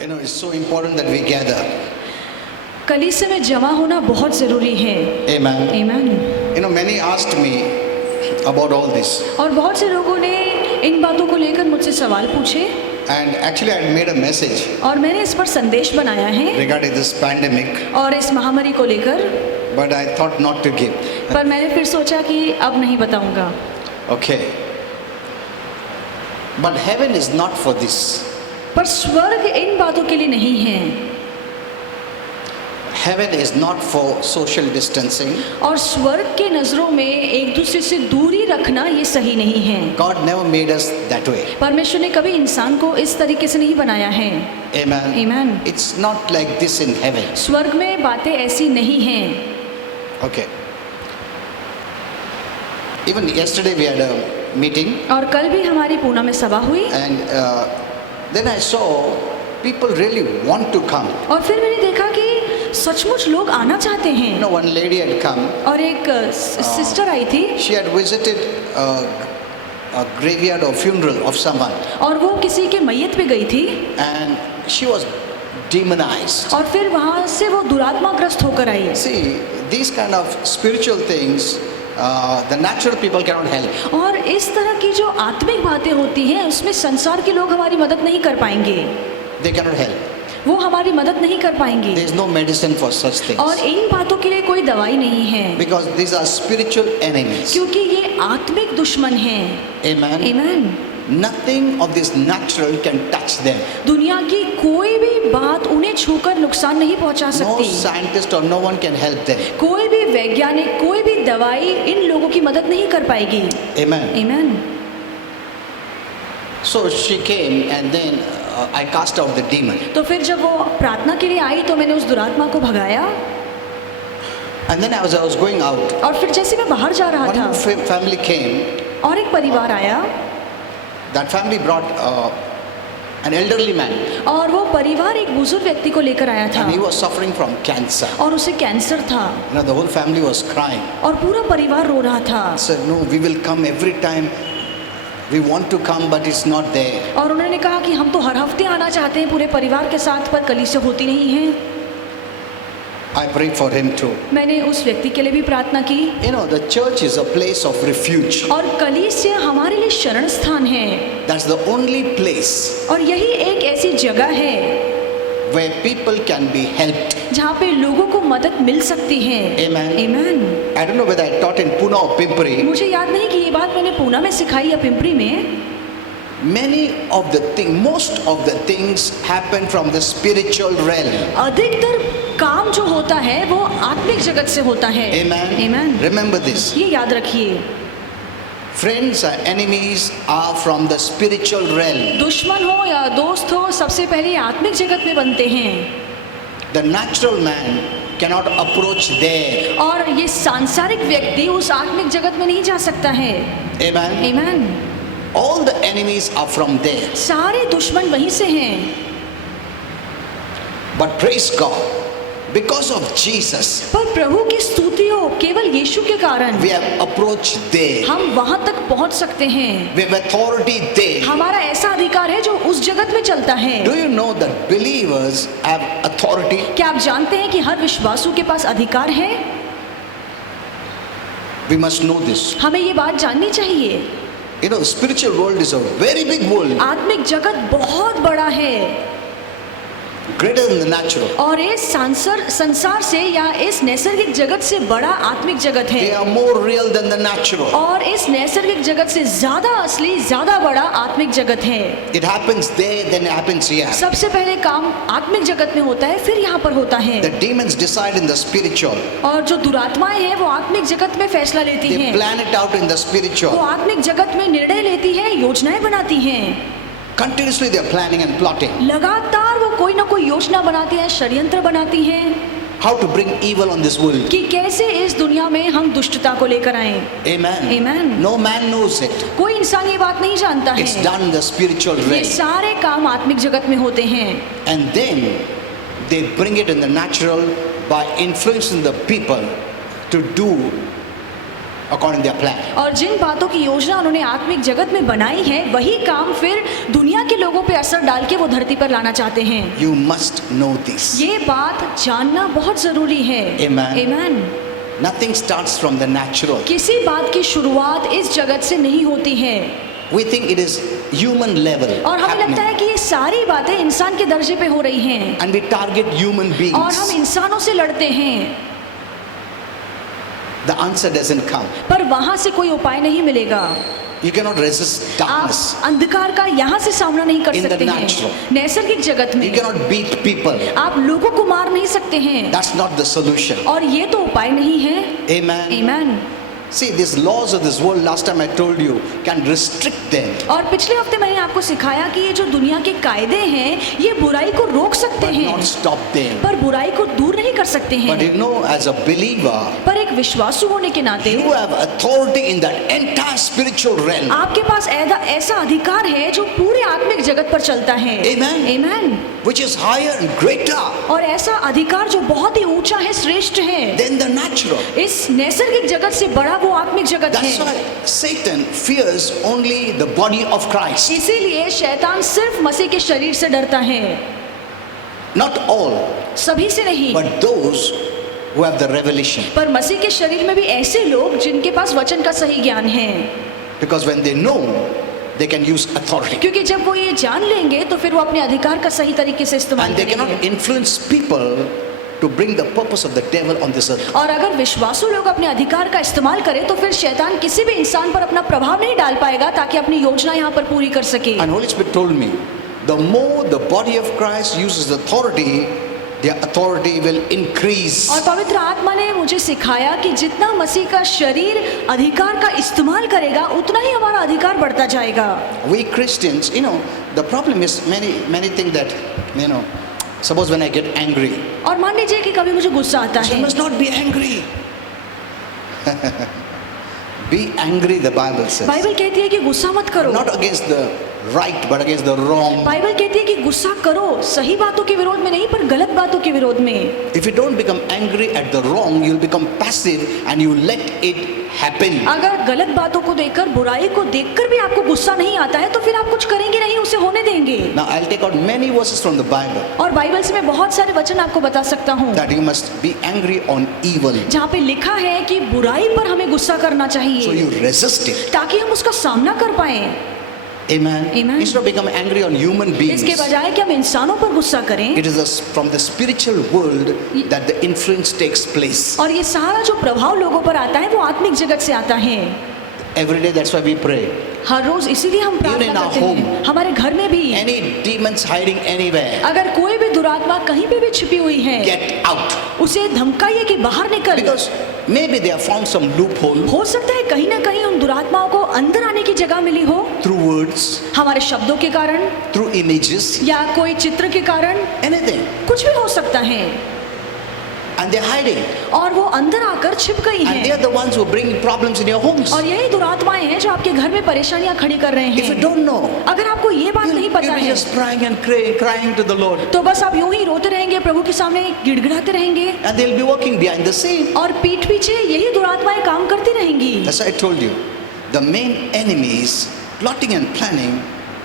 You know, it's so important that we gather. कलीसिया में जमा होना बहुत ज़रूरी है। Amen. आमीन। You know, many asked me about all this. और बहुत से लोगों ने इन बातों को लेकर मुझसे सवाल पूछे। And actually I had made a message और मैंने इस पर संदेश बनाया है regarding this pandemic, और इस महामारी को लेकर, but I thought not to give. पर मैंने फिर सोचा कि अब नहीं बताऊंगा। Okay. But heaven is not for this. पर स्वर्ग इन बातों के लिए नहीं है। Heaven is not for social distancing. और स्वर्ग के नजरों में एक दूसरे से दूरी रखना ये सही नहीं है। God never made us that way. परमेश्वर ने कभी इंसान को इस तरीके से नहीं बनाया है। Amen. Amen. It's not like this in heaven. स्वर्ग में बातें ऐसी नहीं हैं। Okay. Even yesterday we had a meeting, और कल भी हमारी पूना में सभा हुई and then I saw people really want to come. और फिर मैंने देखा कि सचमुच लोग आना चाहते You हैं। know, one lady had come. और एक सिस्टर आई थी She had visited a graveyard or funeral of someone, और वो किसी के मैयत पे गई थी and she was demonized. और फिर वहाँ से वो दुरात्माग्रस्त होकर आई। See, these kind of spiritual things, the natural people cannot help. और इस तरह की जो आत्मिक बातें होती हैं उसमें संसार के लोग हमारी मदद नहीं कर पाएंगे। They cannot help. वो हमारी मदद नहीं कर पाएंगे। There is no medicine for such things. और इन बातों के लिए कोई दवाई नहीं है, Because these are spiritual enemies. क्योंकि ये आत्मिक दुश्मन हैं। Amen. आमीन। Nothing of this natural can touch them. दुनिया की कोई भी बात उन्हें छूकर नुकसान नहीं पहुंचा No सकती। scientist or no one can help them. कोई भी वैज्ञानिक, कोई भी दवाई इन लोगों की मदद नहीं कर पाएगी। Amen. आमीन। So she came, and then I cast out the demon. तो फिर जब वो प्रार्थना के लिए आई तो मैंने उस दुरात्मा को भगाया। And then I was going out. और फिर जैसे मैं बाहर जा रहा One था more family came. और एक परिवार आया That family brought an elderly man, और वो परिवार एक बुजुर्ग व्यक्ति को लेकर आया था and he was suffering from cancer. और उसे कैंसर था You know, the whole family was crying. और पूरा परिवार रो रहा था। I said, no, we will come every time. We want to come, but it's not there. और उन्होंने कहा कि हम तो हर हफ्ते आना चाहते हैं पूरे परिवार के साथ, पर कलीसिया होती नहीं है। I prayed for him too. मैंने उस व्यक्ति के लिए भी प्रार्थना की। You know, the church is a place of refuge. और कलीसिया हमारे लिए शरण स्थान है That's the only place और यही एक ऐसी जगह है where people can be helped. जहाँ पे लोगों को मदद मिल सकती है। Amen. आमीन। I don't know whether I taught in Pune or Pimpri. मुझे याद नहीं कि ये बात मैंने पूना में सिखाई या पिंपरी में। Most of the things happen from the spiritual realm. अधिकतर काम जो होता है वो आत्मिक जगत से होता है। Amen. आमीन। Remember this. ये याद रखिए, Friends or enemies are from the spiritual realm. दुश्मन हो या दोस्त हो, सबसे पहले आत्मिक जगत में बनते हैं The natural man cannot approach there. और ये सांसारिक व्यक्ति उस आत्मिक जगत में नहीं जा सकता है। Amen. आमीन। All the enemies are from there. सारे दुश्मन वहीं से हैं। But praise God, because of Jesus, पर प्रभु की स्तुति हो, केवल यीशु के कारण we have approached there. हम वहां तक पहुंच सकते हैं। We have authority there. हमारा ऐसा अधिकार है जो उस जगत में चलता है। Do you know that believers have authority? क्या आप जानते हैं कि हर विश्वासु के पास अधिकार है? We must know this. हमें ये बात जाननी चाहिए। You know, the spiritual world is a very big world, आत्मिक जगत बहुत बड़ा है greater than the natural. और इस संसार से या इस नैसर्गिक जगत से बड़ा आत्मिक जगत They है are more real than the natural. और इस नैसर्गिक जगत से ज्यादा असली, ज्यादा बड़ा आत्मिक जगत है। It happens there, then it happens here. सबसे पहले काम आत्मिक जगत में होता है, फिर यहाँ पर होता है। The demons decide in the spiritual. और जो दुरात्माएं हैं वो आत्मिक जगत में फैसला लेती They हैं। plan it out in the वो spiritual. आत्मिक जगत में निर्णय लेती है, योजनाएं बनाती हैं। Continuously they are planning and plotting. लगातार वो कोई ना कोई योजना बनाती हैं, षड्यंत्र बनाती हैं How to bring evil on this world. कि कैसे इस दुनिया में हम दुष्टता को लेकर आए। Amen. Amen. No man knows it. कोई इंसान ये बात नहीं जानता है। It's done in the spiritual ये realm. सारे काम आत्मिक जगत में होते हैं And then they bring it in the natural by influencing the people to do according to their plan. और जिन बातों की योजना उन्होंने आत्मिक जगत में बनाई है, वही काम फिर दुनिया के लोगों पे असर डाल के वो धरती पर लाना चाहते हैं। You must know this. ये बात जानना बहुत जरूरी है। Amen. Amen. Nothing starts from the natural. किसी बात की शुरुआत इस जगत से नहीं होती है। We think it is human level और हमें लगता happening. है कि ये सारी बातें इंसान के दर्जे पे हो रही हैं And we target human और beings. हम इंसानों से लड़ते हैं, The answer doesn't come. पर वहां से कोई उपाय नहीं मिलेगा। You cannot resist darkness. आप अंधकार का यहाँ से सामना नहीं कर In the सकते natural. हैं। नैसर्गिक जगत You में cannot beat people. आप लोगों को मार नहीं सकते हैं, That's not the solution. और ये तो उपाय नहीं है। Amen. Amen. See, these laws of this world, last time I told you, can restrict them, और पिछले हफ्ते मैंने आपको सिखाया कि ये जो दुनिया के कायदे हैं, ये बुराई को रोक सकते but हैं, not stop them. पर बुराई को दूर नहीं कर सकते But हैं। you know, as a believer, पर एक विश्वासु होने के नाते you have authority in that entire spiritual realm. आपके पास ऐसा अधिकार है जो पूरे आत्मिक जगत पर चलता है। Amen. Amen. Which is higher and greater और ऐसा अधिकार जो बहुत ही ऊंचा है, श्रेष्ठ है, than the natural. इस नैसर्गिक जगत से बड़ा वो आत्मिक जगत That's है। why Satan fears only the body of Christ. इसीलिए शैतान सिर्फ मसीह के शरीर से डरता है, Not all, सभी से नहीं, but those who have the revelation. पर मसीह के शरीर में भी ऐसे लोग जिनके पास वचन का सही ज्ञान है। Because when they know, they can use authority. क्योंकि जब वो ये जान लेंगे तो फिर वो अपने अधिकार का सही तरीके से इस्तेमाल And they cannot करेंगे। influence people to bring the purpose of the devil on this earth. और अगर विश्वासु लोग अपने अधिकार का इस्तेमाल करें तो फिर शैतान किसी भी इंसान पर अपना प्रभाव नहीं डाल पाएगा ताकि अपनी योजना यहाँ पर पूरी कर सके। And Holy Spirit told me, the more the body of Christ uses authority, their authority will increase. और पवित्र आत्मा ने मुझे सिखाया कि जितना मसीह का शरीर अधिकार का इस्तेमाल करेगा उतना ही हमारा अधिकार बढ़ता जाएगा। We Christians, the problem is many think that, suppose when I get angry, और मान लीजिए कि कभी मुझे गुस्सा आता so I है, must not be angry. Be angry, the Bible says. Bible कहती है कि गुस्सा मत करो। Not against the right, but against the wrong. Bible कहती है कि गुस्सा करो, सही बातों के विरोध में नहीं, पर गलत बातों के विरोध में। If you don't become angry at the wrong, you'll become passive and you let it happen. अगर गलत बातों को देखकर, बुराई को देखकर भी आपको गुस्सा नहीं आता है तो फिर आप कुछ करेंगे नहीं, उसे होने देंगे। Now I'll take out many verses from the Bible और बाइबल से मैं बहुत सारे वचन आपको बता सकता हूँ that you must be angry on evil. जहाँ पे लिखा है कि बुराई पर हमें गुस्सा करना So चाहिए you resist it. ताकि हम उसका सामना कर पाए। Amen. Amen. Instead of becoming angry on human beings, इसके बजाय कि हम इंसानों पर गुस्सा करें, it is from the spiritual world that the influence takes place. और ये सारा जो प्रभाव लोगों पर आता है वो आत्मिक जगत से आता है। Every day, that's why we pray. हर रोज इसीलिए हम प्रार्थना Even in our करते हैं। home. हमारे घर में भी Any demons hiding anywhere, अगर कोई भी दुरात्मा कहीं पे भी छिपी हुई है, get out. उसे धमकाइए कि बाहर निकल। Because maybe they have found some loophole हो सकता है कहीं ना कहीं उन दुरात्माओं को अंदर आने की जगह मिली हो, through words, हमारे शब्दों के कारण through images, या कोई चित्र के कारण, anything. कुछ भी हो सकता है, And they're hiding. और वो अंदर आकर छिप गई And they हैं। are the ones who are bringing problems in your homes. और यही दुरात्माएं हैं जो आपके घर में परेशानियां खड़ी कर रहे If you हैं। don't know, अगर आपको ये बात नहीं पता you'll be है just crying and crying to the Lord. तो बस आप यूं ही रोते रहेंगे, प्रभु के सामने गिड़गिड़ाते रहेंगे, And they'll be working behind the scene. और पीठ पीछे यही दुरात्माएं काम करती रहेंगी। That's why I told you, the main enemies plotting and planning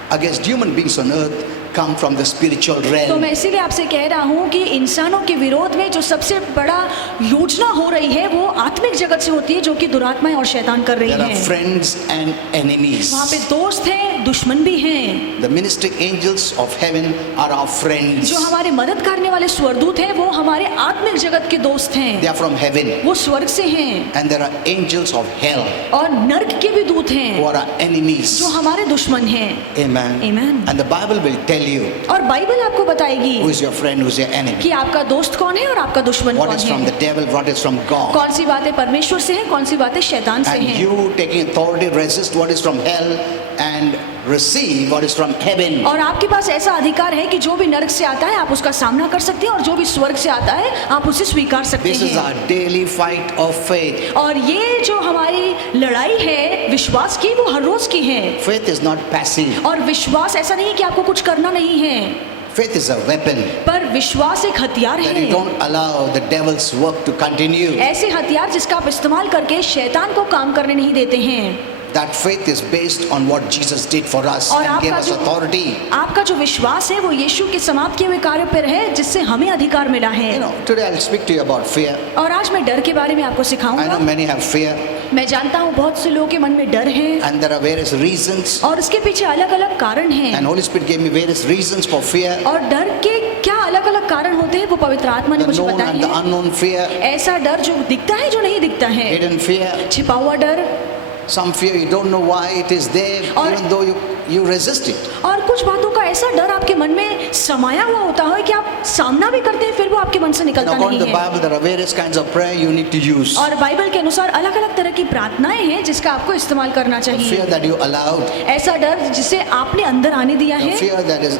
against human beings on earth come from the spiritual तो realm. मैं इसीलिए आपसे कह रहा हूँ कि इंसानों के विरोध में जो सबसे बड़ा योजना हो रही है वो आत्मिक जगत से होती है, जो कि दुरात्माएं और शैतान कर रही There are हैं। friends and enemies. वहाँ पे दोस्त हैं, दुश्मन भी हैं। The ministering angels of heaven are our friends. जो हमारे मदद करने वाले स्वर्गदूत हैं वो हमारे आत्मिक जगत के दोस्त They हैं, are from heaven. वो स्वर्ग से हैं। And there are angels of hell और नर्क के भी दूत who हैं are our enemies. जो हमारे दुश्मन हैं। Amen. Amen. And the Bible will tell you और बाइबल आपको बताएगी who is your friend, who is your enemy. कि आपका दोस्त कौन है और आपका दुश्मन What कौन is from the है। devil, what is from God. कौन सी बातें परमेश्वर से हैं, कौन सी बातें शैतान से And हैं। you taking authority, resist what is from hell and receive what is from heaven. और आपके पास ऐसा अधिकार है कि जो भी नरक से आता है आप उसका सामना कर सकते हैं, और जो भी स्वर्ग से आता है आप उसे स्वीकार सकते This is हैं। our daily fight of faith. और ये जो हमारी लड़ाई है विश्वास की, वो हर रोज की है। Faith is not passive. और विश्वास ऐसा नहीं कि आपको कुछ करना नहीं है। Faith is a weapon पर विश्वास एक हथियार that you है, don't allow the devil's work to continue. ऐसे हथियार जिसका आप इस्तेमाल करके शैतान को काम करने नहीं देते हैं। That faith is based on what Jesus did for us और and gave आपका us जो authority. आपका जो विश्वास है वो यीशु के समाप्त किए हुए कार्य पर है जिससे हमें अधिकार मिला है। You know, today I'll speak to you about fear. और आज मैं डर के बारे में आपको I सिखाऊंगा। know many have fear मैं जानता हूँ बहुत से लोगों के मन में डर है and there are various reasons. और इसके पीछे अलग अलग कारण हैं। And Holy Spirit gave me various reasons for fear. और डर के क्या अलग अलग कारण होते हैं वो पवित्र आत्मा ने The मुझे known बताया and the है। unknown fear. ऐसा डर जो दिखता है जो नहीं दिखता है, Hidden fear. छिपा हुआ डर, Some fear you don't know why it is there और- even though you resist it. और कुछ बातों का ऐसा डर आपके मन में समाया हुआ होता है कि आप सामना भी करते हैं फिर वो आपके मन से And निकलता according to नहीं the है। Bible there are various kinds of prayer you need to use. और बाइबल के अनुसार अलग अलग तरह की प्रार्थनाएं हैं जिसका आपको इस्तेमाल करना The fear चाहिए। that you allowed. ऐसा डर जिसे आपने अंदर आने दिया The है। fear that is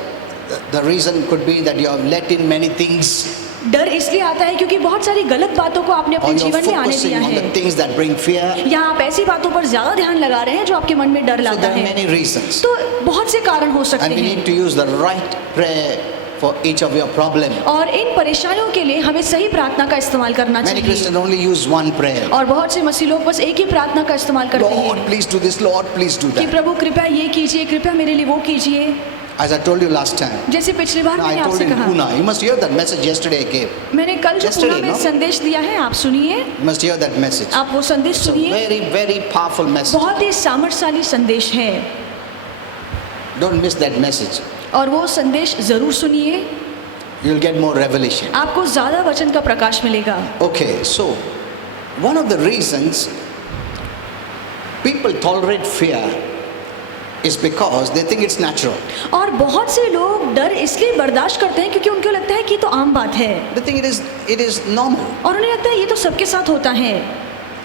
the reason could be that you have let in many things डर इसलिए आता है क्योंकि बहुत सारी गलत बातों को आपने or अपने you're जीवन में आने focusing दिया on the है, things that bring fear. या आप ऐसी बातों पर ज्यादा ध्यान लगा रहे हैं जो आपके मन में डर So लाता there are है। many reasons. तो बहुत से कारण हो सकते And we हैं need to use the right prayer for each of your problem. और इन परेशानियों के लिए हमें सही प्रार्थना का इस्तेमाल करना Many चाहिए। Christians only use one prayer. और बहुत से मसीह लोग बस एक ही प्रार्थना का इस्तेमाल करते Lord, हैं please do this. Lord, please do कि that. प्रभु कृपया ये कीजिए, कृपया मेरे लिए वो कीजिए। As I told you last time. जैसे पिछली बार No, मैंने I told आपसे in कहा, Pune. You must hear that message yesterday I gave. मैंने कल जो Yesterday, पूना में no? संदेश दिया है आप सुनिए, You must hear that message. आप वो संदेश It's a सुनिए। very, very powerful message. बहुत ही सामर्थ्यशाली संदेश है Don't miss that message. और वो संदेश जरूर सुनिए, You'll get more revelation. आपको ज्यादा वचन का प्रकाश मिलेगा। Okay, so one of the reasons people tolerate fear is because they think it's natural. और बहुत से लोग डर इसलिए बर्दाश्त करते हैं क्योंकि उनको लगता है कि ये तो आम बात है They think it is normal. और उन्हें लगता है ये तो सबके साथ होता है,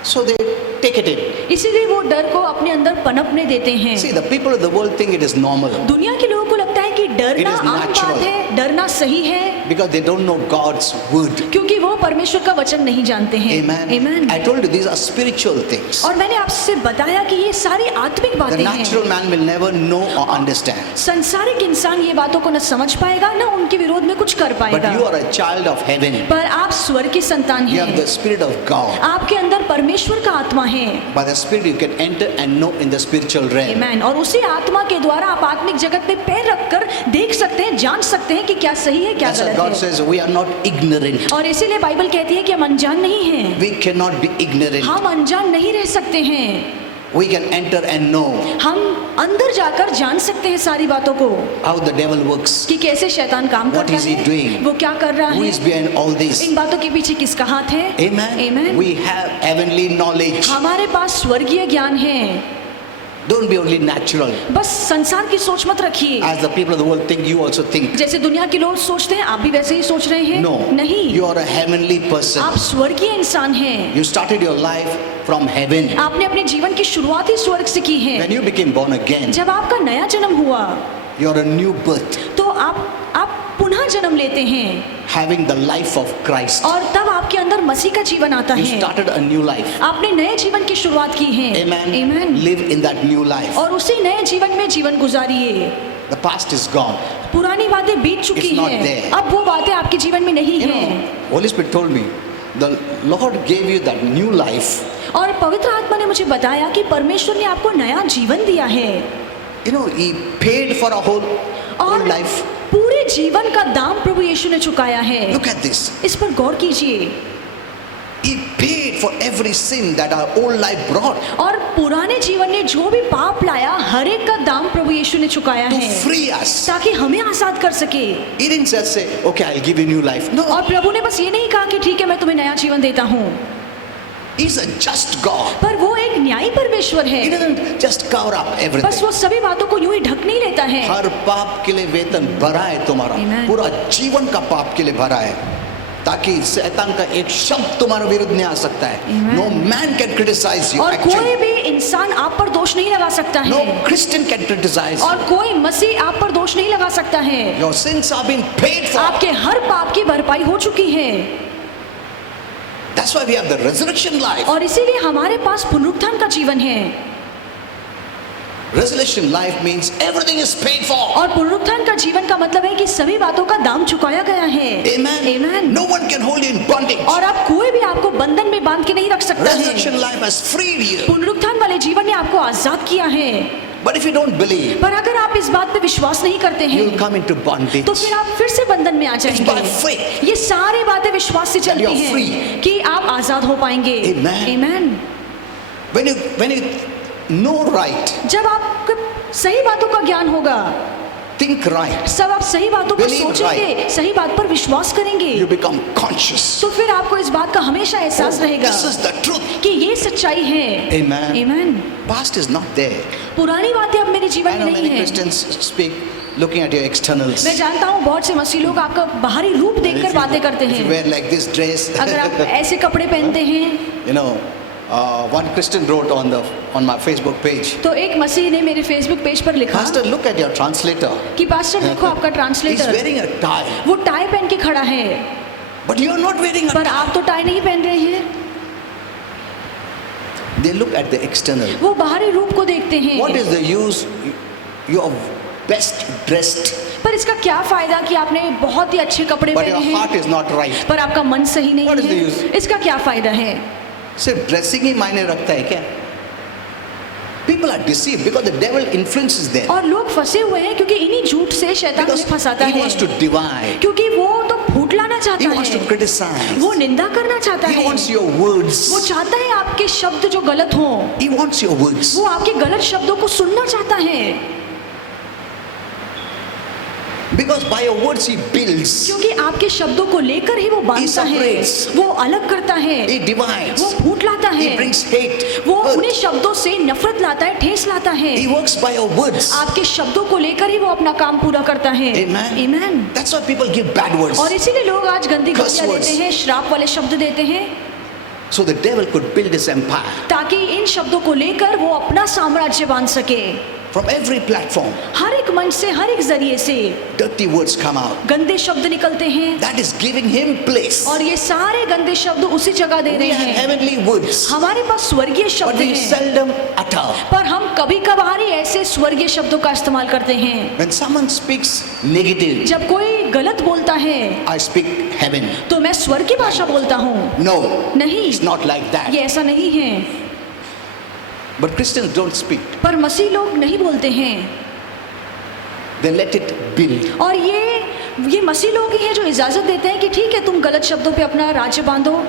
So they take it in. इसीलिए वो डर को अपने अंदर पनपने देते हैं। See, the people of the world think it is normal दुनिया के लोगों को लगता है कि डरना It is आम natural. बात है, डरना सही है, because they don't know God's word. क्योंकि वो परमेश्वर का वचन नहीं जानते हैं। Amen. Amen. I told you these are spiritual things. और मैंने आपसे बताया कि ये सारी आत्मिक The बातें natural हैं। man will never know or understand. संसारिक इंसान ये बातों को न समझ पाएगा न उनके विरोध में कुछ कर But पाएगा। you are a child of heaven. पर आप स्वर्ग की संतान You have हैं, the Spirit of God. आपके अंदर परमेश्वर का आत्मा है। By the Spirit you can enter and know in the spiritual realm. Amen. और उसी आत्मा के द्वारा आप आत्मिक जगत में पैर रखकर देख सकते हैं, जान सकते हैं कि क्या सही है क्या That's why गलत God है। says we are not ignorant. और इसीलिए बाइबल कहती है कि हम अनजान नहीं हैं, We cannot be ignorant. हम अनजान नहीं रह सकते हैं। We can enter and know हम अंदर जाकर जान सकते हैं सारी बातों को how the devil works. कि कैसे शैतान काम What करता is he है, doing? वो क्या कर रहा Who है, is behind all this? इन बातों के पीछे किसका हाथ है। Amen. Amen. We have heavenly knowledge. हमारे पास स्वर्गीय ज्ञान है। Don't be only natural. बस संसार की सोच मत रखिए, As the people of the world think, you also think. जैसे दुनिया के लोग सोचते हैं आप भी वैसे ही सोच रहे हैं। No. नहीं, You are a heavenly person. आप स्वर्गीय इंसान हैं। You started your life from heaven. आपने अपने जीवन की शुरुआत ही स्वर्ग से की है। When you became born again, जब आपका नया जन्म हुआ you are a new birth, तो आप पुनः जन्म लेते हैं having the life of Christ. और तब आपके अंदर मसीह का जीवन आता You है। started a new life. आपने नए जीवन की शुरुआत की है। Amen. Amen. Live in that new life. और उसी नए जीवन में जीवन गुजारिए। The past is gone. पुरानी बातें बीत चुकी It's not हैं, there. अब वो बातें आपके जीवन में नहीं You हैं। know, Holy Spirit told me, the Lord gave you that new life. और पवित्र आत्मा ने मुझे बताया कि परमेश्वर ने आपको नया जीवन दिया है You know, He paid for a whole और life. पूरे जीवन का दाम प्रभु यीशु ने चुकाया है। Look at this. इस पर गौर कीजिए। He paid for every sin that our old life brought और पुराने जीवन ने जो भी पाप लाया हर एक का दाम प्रभु यीशु ने चुकाया to है free us. ताकि हमें आजाद कर सके। He didn't just say, okay, I'll give you new life. No, और प्रभु ने बस ये नहीं कहा कि ठीक है मैं तुम्हें नया जीवन देता हूँ, He's a just God. पर वो एक न्यायी परमेश्वर है। He doesn't just cover up बस everything. वो सभी बातों को यूं ही ढक नहीं लेता है। हर पाप के लिए वेतन भरा है तुम्हारा, Amen. पूरा जीवन का पाप के लिए भरा है, ताकि शैतान का एक शब्द तुम्हारे विरुद्ध नहीं आ सकता है. Amen. No man can criticize you. और कोई Actually, भी इंसान आप पर दोष नहीं लगा सकता no है Christian can criticize और you. कोई मसीह आप पर दोष नहीं लगा सकता है। Your sins are being paid for. आपके हर पाप की भरपाई हो चुकी है That's why we have the resurrection life. और इसीलिए हमारे पास पुनरुत्थान का जीवन है। Resurrection life means everything is paid for. और पुनरुत्थान का जीवन का मतलब है कि सभी बातों का दाम चुकाया गया है। Amen. Amen. No one can hold you in bondage. और आप कोई भी आपको बंधन में बांध के नहीं रख सकता है। Resurrection life has freed you. पुनरुत्थान वाले जीवन ने आपको आजाद किया है। But if you don't believe, पर अगर आप इस बात पे विश्वास नहीं करते you will हैं come into bondage. तो फिर आप फिर से बंधन में आ It's by जाएंगे। faith. ये सारी बातें विश्वास से चलती you're free. हैं कि आप आजाद हो पाएंगे। Amen. Amen. When you know right, जब आपको सही बातों का ज्ञान होगा, think right, सब आप सही बातों पर Believe सोचेंगे, सही बात पर विश्वास करेंगे, you become conscious. तो फिर आपको इस बात का हमेशा एहसास रहेगा This is the truth. कि ये सच्चाई है। Amen. Amen. Past is not there. पुरानी बातें अब मेरे I जीवन में know नहीं many है। Christians speak looking at your externals. मैं जानता हूँ बहुत से मसीह लोग आपका बाहरी रूप देखकर बातें करते If you हैं। wear like this dress, अगर आप ऐसे कपड़े पहनते हैं, you know, one Christian wrote on my Facebook page, तो एक मसीह ने मेरे फेसबुक पेज पर लिखा Pastor, look at your translator. कि पास्टर देखो आपका He's translator, wearing a tie, वो टाई पहन के खड़ा है, but you are not wearing a पर tie. आप तो टाई नहीं पहन रहे हैं। They look at the external. वो बाहरी रूप को देखते हैं। What is the use? You are best dressed, पर इसका क्या फायदा कि आपने बहुत ही अच्छे कपड़े but your पहने heart हैं is not right. पर आपका मन सही नहीं What is the है, use? इसका क्या फायदा है? सिर्फ ड्रेसिंग ही मायने रखता है क्या? People are deceived because the devil influences them. और लोग फंसे हुए हैं क्योंकि इन्हीं झूठ से शैतान Because उन्हें फंसाता he है, wants to divide. क्योंकि वो तो फूट लाना He चाहता wants to है, criticize. वो निंदा करना चाहता He है, wants your words. वो चाहता है आपके शब्द जो गलत हों, He wants your words. वो आपके गलत शब्दों को सुनना चाहता है, Because by your words he builds. क्योंकि आपके शब्दों को लेकर ही वो बांधता है, separates. वो अलग करता है, He divides. वो फूट लाता He है, brings hate. वो hurt. उन्हीं शब्दों से नफरत लाता है, ठेस लाता है। He works by your words. आपके शब्दों को लेकर ही वो अपना काम पूरा करता है। Amen. Amen. That's why people give bad words. और इसीलिए लोग आज गंदी Curse गालियां words. देते हैं, श्राप वाले शब्द देते हैं, So the devil could build his empire ताकि इन शब्दों को लेकर वो अपना साम्राज्य बांध सके। from every platform. हर एक मंच से, हर एक जरिए से Dirty words come out. गंदे शब्द निकलते हैं That is giving him place. और ये सारे गंदे शब्द उसी जगह दे We रहे have हैं। heavenly words, हमारे पास स्वर्गीय but शब्द we हैं, seldom utter. पर हम कभी कभार ही ऐसे स्वर्गीय शब्दों का इस्तेमाल करते हैं। When someone speaks negative, जब कोई गलत बोलता है I speak heaven. तो मैं स्वर्ग की भाषा बोलता हूँ। No, नहीं, it's not like that. ये ऐसा नहीं है। But Christians don't speak. पर मसीह लोग नहीं बोलते हैं, They let it build. और ये मसीह लोग ही हैं जो इजाजत देते हैं कि ठीक है तुम गलत शब्दों पे अपना राज्य बांधो।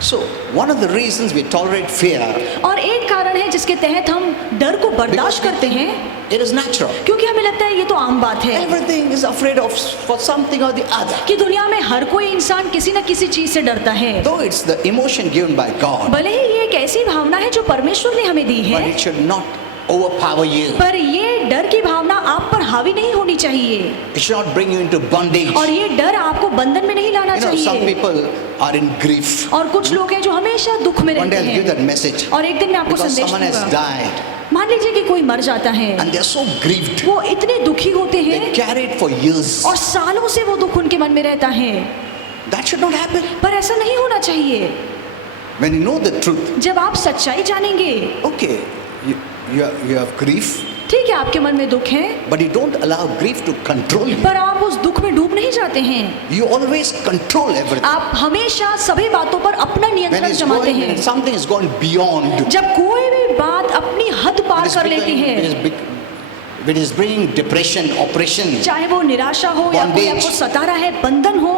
So one of the reasons we tolerate fear, और एक कारण है जिसके तहत हम डर को बर्दाश्त करते हैं, it is natural. क्योंकि हमें लगता है ये तो आम बात है Everything is afraid of for something or the other. कि दुनिया में हर कोई इंसान किसी न किसी चीज से डरता है। Though it's the emotion given by God, भले ही ये एक ऐसी भावना है जो परमेश्वर ने हमें दी but है, it should not overpower you. पर ये डर की भावना आप पर हावी नहीं होनी चाहिए, It should not bring you into bondage. और ये डर आपको बंधन में नहीं लाना You know, some चाहिए। people are in grief. और कुछ लोग हैं जो हमेशा दुख में One रहते day I'll give हैं, that message. और एक दिन मैं आपको Because संदेश someone has दूंगा। died मान लीजिए कि कोई मर जाता है, and they're so grieved. वो इतने दुखी होते They हैं carry it for years. और सालों से वो दुख उनके मन में रहता है, That should not happen. पर ऐसा नहीं होना चाहिए। When you know the truth, जब आप सच्चाई जानेंगे, okay, you have grief, ठीक है आपके मन में दुख है, but you don't allow grief to control you. पर आप उस दुख में डूब नहीं जाते हैं। You always control everything. आप हमेशा सभी बातों पर अपना When नियंत्रण it's जमाते going, हैं। when something is gone beyond, जब कोई भी बात अपनी हद पार it is कर लेती becoming- है, it is bec- it is bringing depression, oppression, चाहे वो निराशा हो या कोई Bondage. आपको सता रहा है, बंधन हो,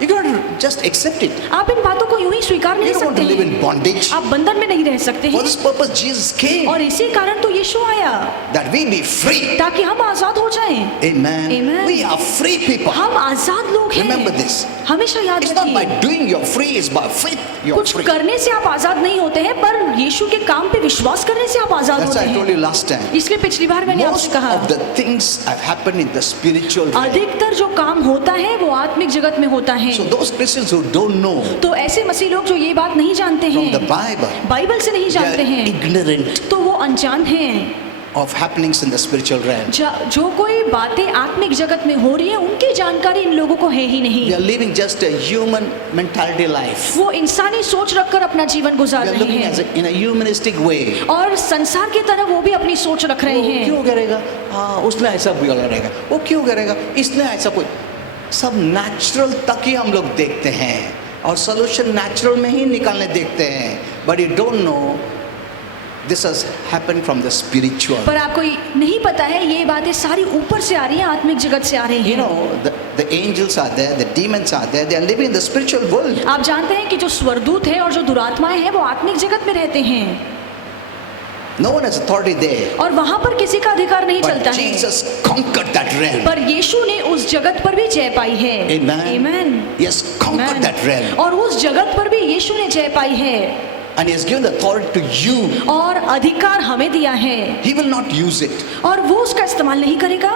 you got to just accept it. आप इन बातों को यूं ही स्वीकार You नहीं don't want सकते to live in हैं। bondage. आप बंधन में नहीं रह सकते For हैं, this purpose, Jesus came, और इसी कारण तो यीशु आया that we be free. ताकि हम आजाद हो जाएं। Amen. Amen. We are free people. हम आजाद लोग Remember हैं। this. हमेशा याद It's not by रखिए, doing you're free, it's by faith you're कुछ free. करने से आप आजाद नहीं होते हैं, पर यीशु के काम पे विश्वास करने से आप आजाद That's होते why I told you हैं। last time. इसलिए पिछली बार मैंने आपसे Most कहा, of the things have happened in the spiritual realm. अधिकतर जो काम होता है वो आत्मिक जगत में होता है। So those Christians who don't know तो ऐसे मसीह लोग जो ये बात नहीं जानते from the हैं, Bible, बाइबल से नहीं they जानते are हैं, ignorant. तो वो अनजान हैं। of happenings in the spiritual realm. जो कोई बातें आत्मिक जगत में हो रही है उनकी जानकारी इन लोगों को है ही We नहीं। are living just a human mentality life. वो इंसानी सोच रखकर अपना जीवन गुजार We are रहे looking हैं in a humanistic way. और संसार की तरह वो भी अपनी सोच रख रहे वो हैं। क्यों करेगा? हाँ, उसने ऐसा बोला रहेगा। वो क्यों करेगा? इसने ऐसा कोई सब नेचुरल तक ही हम लोग देखते हैं और सोल्यूशन नेचुरल में ही निकालने देखते हैं। But you don't know this has happened from the spiritual. पर आपको नहीं पता है ये बातें सारी ऊपर से आ रही हैं, आत्मिक जगत से आ रही You हैं। know, the angels are there, the demons are there, they are living in the spiritual world. आप जानते हैं कि जो स्वर्गदूत है और जो दुरात्माएं हैं वो आत्मिक जगत में रहते हैं No one has authority there. और वहां पर किसी का अधिकार नहीं But चलता है। Jesus conquered that realm. पर यीशु ने उस जगत पर भी जय पाई है। Amen. Amen. He has conquered that realm. और उस जगत पर भी यीशु ने जय पाई है And He has given the authority to you. और अधिकार हमें दिया है He will not use it. और वो उसका इस्तेमाल नहीं करेगा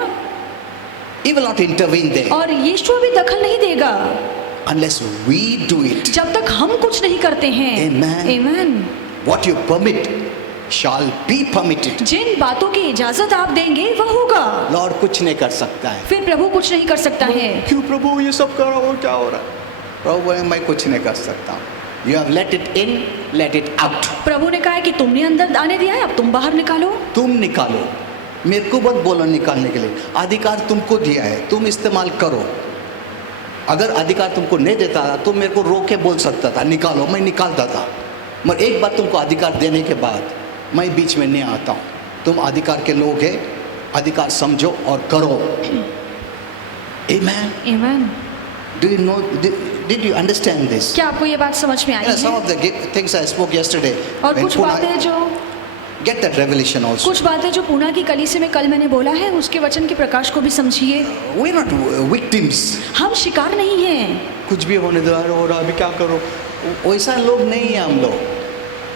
He will not intervene there और यीशु भी दखल नहीं देगा unless we do it. जब तक हम कुछ नहीं करते हैं। Amen. Amen. What you permit shall be permitted. जिन बातों की इजाजत आप देंगे वह होगा। Lord कुछ नहीं कर सकता है। फिर प्रभु कुछ नहीं कर सकता है। क्यों प्रभु ये सब कर रहा हो, क्या हो रहा है? प्रभु बोले मैं कुछ नहीं कर सकता हूँ। You have let it in, let it out. प्रभु ने कहा है कि तुमने अंदर आने दिया है, अब तुम बाहर निकालो। तुम निकालो, मेरे को मत बोलो निकालने के लिए। अधिकार तुमको दिया है, तुम इस्तेमाल करो। अगर अधिकार तुमको नहीं देता था तो मेरे को रोक के बोल सकता था निकालो, मैं निकालता था। मगर एक बार तुमको अधिकार देने के बाद मैं बीच में नहीं आता हूँ। तुम अधिकार के लोग हैं, अधिकार समझो और करो। Amen. Amen. Do you know? Did you understand this? क्या आपको ये बात समझ में आई Some है? of the things I spoke yesterday. और when कुछ Pune- बातें जो Get that revelation also. कुछ बातें जो पूना की कलीसिया में कल मैंने बोला है उसके वचन के प्रकाश को भी समझिए। We're not victims. हम शिकार नहीं हैं। कुछ भी होने दो, अरे और अभी क्या करो, वैसा लोग नहीं है हम लोग।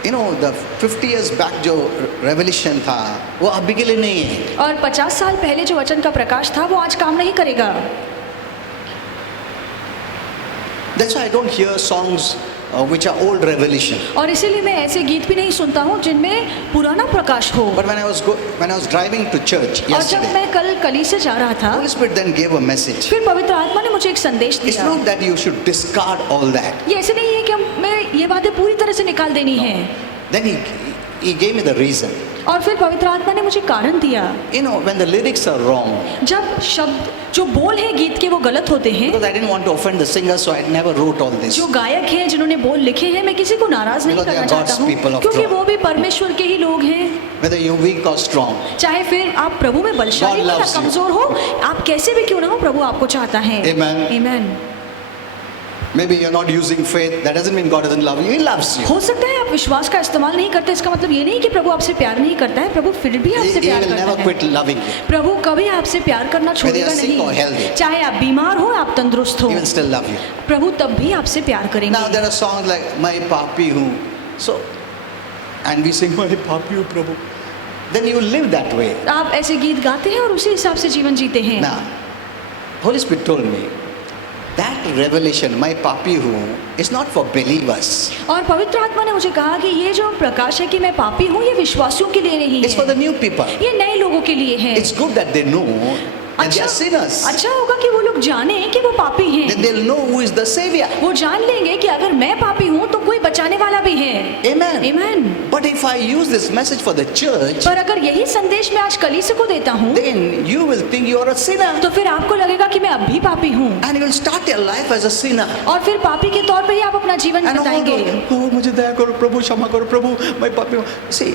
You know, the 50 years back जो revelation था वो अभी के लिए नहीं है। और 50 साल पहले जो वचन का प्रकाश था वो आज काम नहीं करेगा। That's why I don't hear songs which are old revelation. और इसीलिए मैं ऐसे गीत भी नहीं सुनता हूँ जिनमें पुराना प्रकाश हो। But when I was driving to church और जब yesterday, मैं कल कली से जा रहा था Holy Spirit then gave a message. फिर पवित्र आत्मा ने मुझे एक संदेश It's दिया। not that you should discard all that. ये ऐसे नहीं है कि हमें ये बातें पूरी तरह से निकाल देनी है। Then he gave me the reason. और फिर पवित्र आत्मा ने मुझे कारण दिया। You know, when the lyrics are wrong, जब शब्द जो बोल है गीत के वो गलत होते हैं, because I didn't want to offend the singer, so I never wrote all this. जो गायक हैं जिन्होंने बोल लिखे हैं मैं किसी को नाराज नहीं Because they करना are चाहता God's हूँ people after क्योंकि all. वो भी परमेश्वर के ही लोग हैं। Whether you're weak or strong, चाहे फिर आप प्रभु में बलशाली God हो या loves you. कमजोर हो, आप कैसे भी क्यों ना हो प्रभु आपको चाहता है। Amen. Amen. maybe you're not using faith. That doesn't mean God doesn't love you. He loves you. हो सकता है आप विश्वास का इस्तेमाल नहीं करते, इसका मतलब ये नहीं कि प्रभु आपसे प्यार नहीं करता है, प्रभु फिर भी He, आपसे he प्यार will करता never है। quit loving you. प्रभु कभी आपसे प्यार करना छोड़ेगा Whether you're sick or नहीं। healthy. चाहे आप बीमार हो आप तंदुरुस्त हो, He will still love you. प्रभु तब भी आपसे प्यार Now करेंगे। there are songs like My Papi Hu. So, and we sing My Papi Hu Prabhu. Then you live that way. आप ऐसे गीत गाते हैं और उसी हिसाब से जीवन जीते हैं। Now, Holy Spirit told me that revelation, My Papi Hu, is not for believers. और पवित्र आत्मा ने मुझे कहा कि ये जो प्रकाश है कि मैं पापी हूँ, ये विश्वासियों के लिए नहीं It's for the है, new people. ये नए लोगों के लिए है। It's good that they know that they are sinners. अच्छा होगा कि वो लोग जाने कि वो पापी Then हैं। they'll know who is the Savior. वो जान लेंगे कि अगर मैं पापी हूँ तो कोई बचाने वाला भी है। Amen. Amen. But if I use this message for the church, पर अगर यही संदेश मैं आज कलीसिया को देता हूँ then you will think you are a sinner. तो फिर आपको लगेगा कि मैं अब भी पापी हूँ And you will start your life as a sinner. और फिर पापी के तौर पे ही आप अपना जीवन And बिताएंगे। oh, मुझे दया करो प्रभु, क्षमा करो प्रभु, मैं पापी हूँ. See,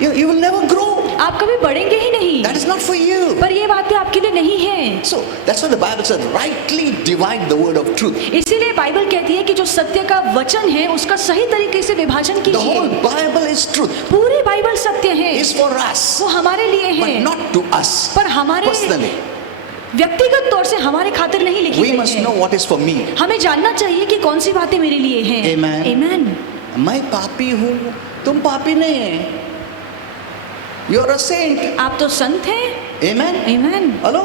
you will never grow. आप कभी बढ़ेंगे ही नहीं। That is not for you. पर ये बातें आपके लिए नहीं है। So that's what the Bible says, rightly divide the word of truth. इसीलिए बाइबल कहती है कि जो सत्य का वचन है उसका सही तरीके से विभाजन The whole कीजिए। Bible is truth. पूरी बाइबल सत्य है, It's for us, वो हमारे लिए but है, not to us पर हमारे personally. व्यक्तिगत तौर से हमारे खातिर नहीं लिखी We गई must know है। what is for me. हमें जानना चाहिए कि कौन सी बातें मेरे लिए हैं। Amen. Amen. मैं पापी हूँ, तुम पापी नहीं है. You are a saint. आप तो संत हैं। Amen. Amen. Hello.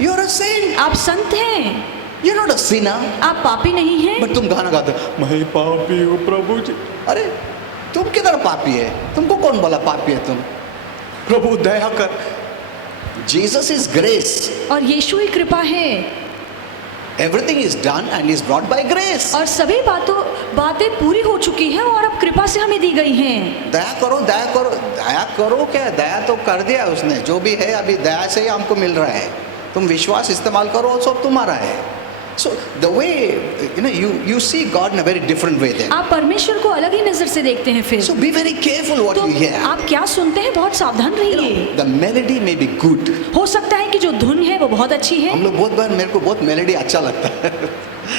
You are a saint. आप संत हैं, You're not a sinner. आप पापी नहीं हैं। But तुम गाना गाते हो, मैं पापी हूँ प्रभु जी. अरे तुम किधर पापी है? तुमको कौन बोला पापी है तुम? प्रभु दया कर। जीसस इज ग्रेस, और यीशु ही कृपा है, everything is done and is brought by grace. और सभी बातें पूरी हो चुकी हैं और अब कृपा से हमें दी गई हैं। दया करो, दया करो, दया करो क्या, दया तो कर दिया उसने, जो भी है अभी दया से ही हमको मिल रहा है। तुम विश्वास इस्तेमाल करो, सब तुम्हारा है। So the way you see God in a very different way then. आप परमेश्वर को अलग ही नजर से देखते हैं फिर। So be very careful what तो you hear. आप क्या सुनते हैं, बहुत सावधान रहिए। The melody may be good. हो सकता है कि जो धुन है वो बहुत अच्छी है। हम लोग बहुत बार, मेरे को बहुत मेलोडी अच्छा लगता है।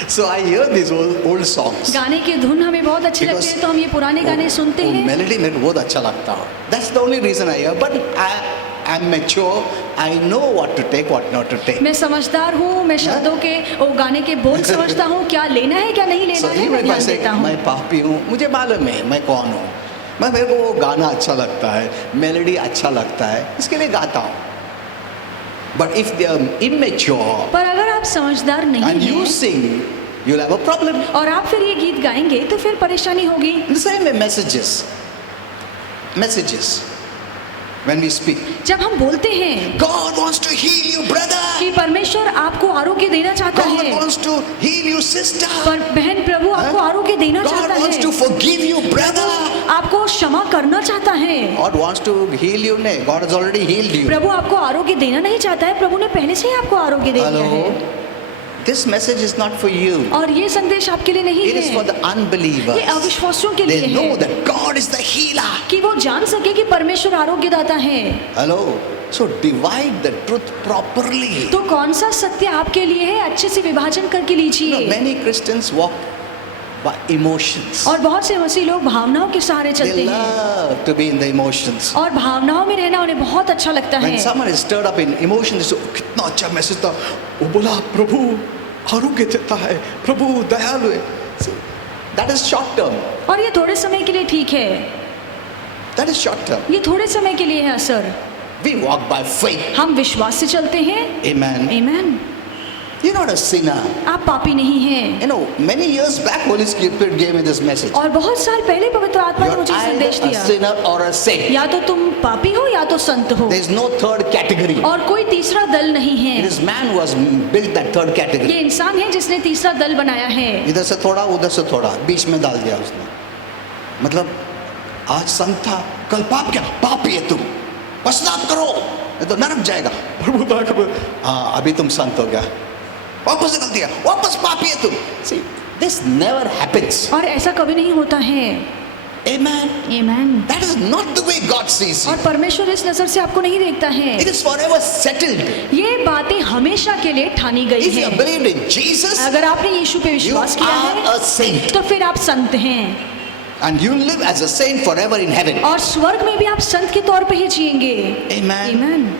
So I hear these old songs. गाने की धुन हमें बहुत अच्छी लगती है, तो हम ये पुराने गाने सुनते हैं। मेलोडी मेरे को बहुत अच्छा लगता है। That's the only reason I hear. But I'm mature. I know what to take, what not to take. मैं समझदार हूँ, मैं शब्दों के वो गाने के बोल समझता हूँ, क्या लेना है क्या नहीं लेना है, मैं ध्यान देता हूँ। मैं पापी हूँ, मुझे मालूम है मैं कौन हूँ, मेरे को वो गाना अच्छा लगता है, मेलोडी अच्छा लगता है, इसके लिए गाता हूँ। But if they are immature पर अगर आप समझदार नहीं and you हैं sing, you'll have a problem. और आप फिर ये गीत गाएंगे तो फिर परेशानी होगी। The same way messages when we speak. जब हम बोलते हैं God wants to heal you, brother. कि परमेश्वर आपको आरोग्य देना चाहता God है, wants to heal you, sister. पर बहन प्रभु आपको आरोग्य देना God चाहता wants है, to forgive you, brother. आपको क्षमा करना चाहता है। God wants to heal you, नहीं, God has already healed you. प्रभु आपको आरोग्य देना नहीं चाहता है, प्रभु ने पहले से ही आपको आरोग्य दे दिया है। Hello. This message is not for you. और ये संदेश आपके लिए नहीं It is for है, the unbelievers. ये अविश्वासियों के लिए They know है, that God is the healer. कि वो जान सके कि परमेश्वर आरोग्यदाता है। Hello. So divide the truth properly. तो कौन सा सत्य आपके लिए है, अच्छे से विभाजन करके लीजिए। Many Christians walk by emotions. और बहुत से मसीह लोग भावनाओं के सहारे They चलते हैं, love to be in the emotions. और भावनाओं में रहना उन्हें बहुत अच्छा लगता When है। someone is stirred up in emotions, so कितना अच्छा मैसेज था, वो बोला प्रभु आरोग्य देता है, प्रभु दयालु है। See, that is short term. और ये थोड़े समय के लिए ठीक है, That is short term. ये थोड़े समय के लिए है असर। We walk by faith. हम विश्वास से चलते हैं। Amen. आमीन। You're not a sinner. आप पापी नहीं हैं। You know, many years back, Holy Spirit gave me this message. और बहुत साल पहले पवित्र आत्मा ने You're मुझे संदेश either a दिया, sinner or a saint. या तो तुम पापी हो या तो संत हो, There is no third category. और कोई तीसरा दल नहीं It है। is man who has built that third category. ये इंसान है जिसने तीसरा दल बनाया है। इधर से थोड़ा, उधर से थोड़ा, बीच में डाल दिया उसने। मतलब आज संत था, कल पापी है तुम, पश्चाताप करो, ये तो नरक जाएगा। प्रभु दया करो। हाँ, अभी तुम संत हो गया, वापस निकल दिया, वापस पापी है तुम। See, this never happens. और ऐसा कभी नहीं होता है। Amen. आमीन। That is not the way God sees you. और परमेश्वर इस नजर से आपको नहीं देखता है। It is forever settled. ये बातें हमेशा के लिए ठानी गई If you है। believe in Jesus, अगर आपने यीशु पे you विश्वास किया are है a saint. तो फिर आप संत हैं, And you live as a saint forever in heaven. और स्वर्ग में भी आप संत के तौर पे ही जिएंगे। Amen. आमीन।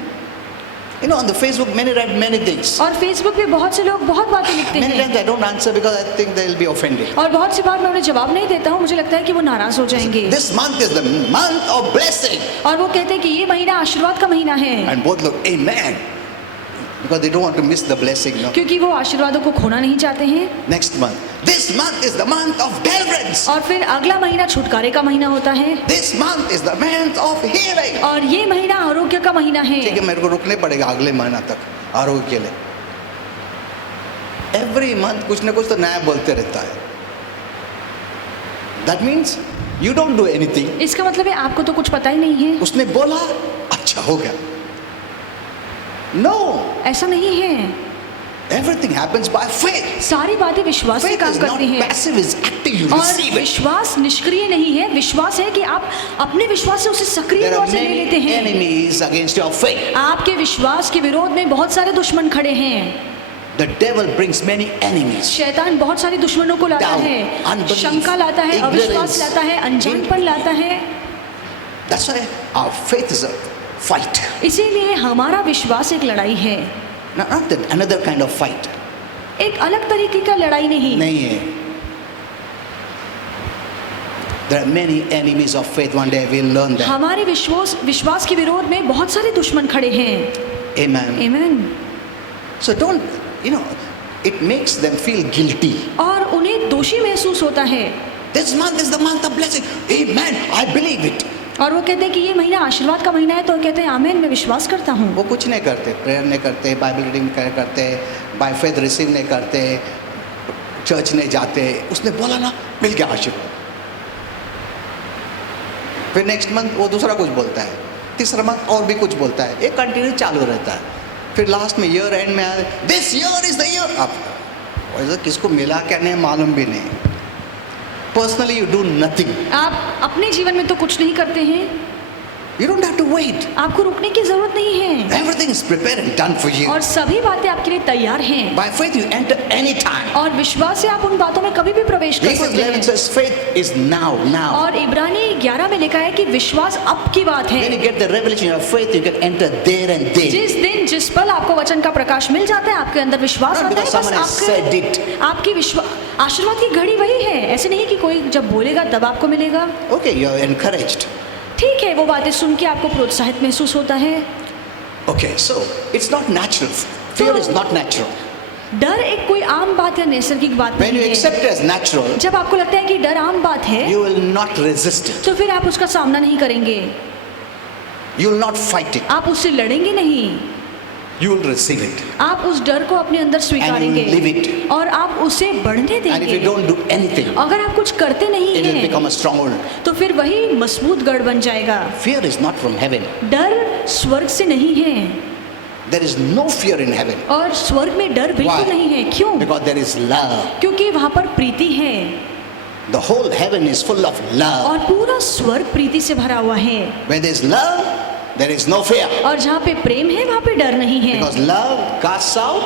You know, on the Facebook, many write many things. और फेसबुक पे बहुत से लोग बहुत बातें लिखते Many हैं, times I don't answer because I think they'll be offended. और बहुत सी बार मैं उन्हें जवाब नहीं देता हूँ, मुझे लगता है कि वो नाराज हो जाएंगे। This month is the month of blessing. और वो कहते हैं कि ये महीना आशीर्वाद का महीना है, And both look, amen. Because they don't want to miss the blessing. No? क्योंकि वो आशीर्वादों को खोना नहीं चाहते हैं। Next month. This month is the month of deliverance. और फिर अगला महीना छुटकारे का महीना होता है, This month is the month of healing. और ये महीना आरोग्य का महीना है। ठीक है, मेरे को रुकने पड़ेगा अगले महीना तक आरोग्य के लिए। Every month कुछ ना कुछ तो नया बोलते रहता है। That means you don't do anything. इसका मतलब है आपको तो कुछ पता ही नहीं है। उसने बोला, अच्छा हो गया। No, ऐसा नहीं है, everything happens by faith. सारी बातें विश्वास से Faith काम is not करती हैं। passive, it's active. You और receive it. विश्वास निष्क्रिय नहीं है, विश्वास है कि आप अपने विश्वास से उसे सक्रिय There तौर are से ले लेते many हैं। enemies against your faith. आपके विश्वास के विरोध में बहुत सारे दुश्मन खड़े हैं। The devil brings many enemies. शैतान बहुत सारे दुश्मनों को लाता Doubt, है, unbelief, शंका लाता है, अविश्वास ignorance, लाता है, अनजानपन लाता है। That's why our faith is a fight. इसीलिए हमारा विश्वास एक लड़ाई है, Not that another kind of fight. एक अलग तरीके का लड़ाई नहीं। नहीं है. There are many enemies of faith. One day we'll learn that. हमारे विश्वास के विरोध में बहुत सारे दुश्मन खड़े हैं। Amen. आमीन। So don't, it makes them feel guilty. और उन्हें दोषी महसूस होता है। This month is the month of blessing. Amen. I believe it. और वो कहते हैं कि ये महीना आशीर्वाद का महीना है, तो कहते हैं आमीन, मैं विश्वास करता हूँ। वो कुछ नहीं करते, प्रेयर नहीं करते, बाइबल रीडिंग करते, बाय फेथ रिसीव नहीं करते, चर्च नहीं जाते। उसने बोला ना, मिल गया आशीर्वाद। फिर नेक्स्ट मंथ वो दूसरा कुछ बोलता है, तीसरा मंथ और भी कुछ बोलता है, ये कंटिन्यू चालू रहता है। फिर लास्ट में ईयर एंड में this year is the year. अब वैसे किसको मिला क्या नहीं मालूम भी नहीं। Personally you do nothing. आप अपने जीवन में तो कुछ नहीं करते हैं, you don't have to wait, आपको रुकने की जरूरत नहीं है, everything is prepared and done for you. और सभी बातें आपके लिए तैयार हैं। By faith you enter any time. और विश्वास से आप उन बातों में कभी भी प्रवेश कर Hebrews सकते 11 हैं। says faith is now. और इब्रानी 11 में लिखा है कि विश्वास अब की बात है। When you get the revelation of faith, you can enter there and then. जिस दिन जिस पल आपको वचन का प्रकाश मिल जाता है, आपके अंदर विश्वास Not आता है, because someone has said it. आपकी आशीर्वाद की घड़ी वही है। ऐसे नहीं कि कोई जब बोलेगा तब आपको मिलेगा। Okay, you are encouraged. ठीक है, वो बातें सुन के आपको प्रोत्साहित महसूस होता है। Okay, so it's not natural. Fear is not natural. डर एक कोई आम बात या नैसर्गिक बात When you नहीं है। accept it as natural, जब आपको लगता है कि डर आम बात है, you will not resist it. तो फिर आप उसका सामना नहीं करेंगे, You will not fight it. आप उससे लड़ेंगे नहीं, You will receive it. आप उस डर को अपने अंदर स्वीकारेंगे And you will live it. और आप उसे बढ़ने And if you देंगे। don't do anything, अगर आप कुछ करते नहीं it will हैं become a stronghold. तो फिर वही मजबूत गढ़ बन जाएगा। Fear is not from heaven. डर स्वर्ग से नहीं है, There is no fear in heaven. और स्वर्ग में डर बिल्कुल Why? नहीं है। क्यों? Because there is love. क्योंकि वहाँ पर प्रीति है, The whole heaven is full of love. और पूरा स्वर्ग प्रीति से भरा हुआ है। Where there is love, there is no fear. और जहाँ पे प्रेम है वहाँ पे डर नहीं है, Because love casts out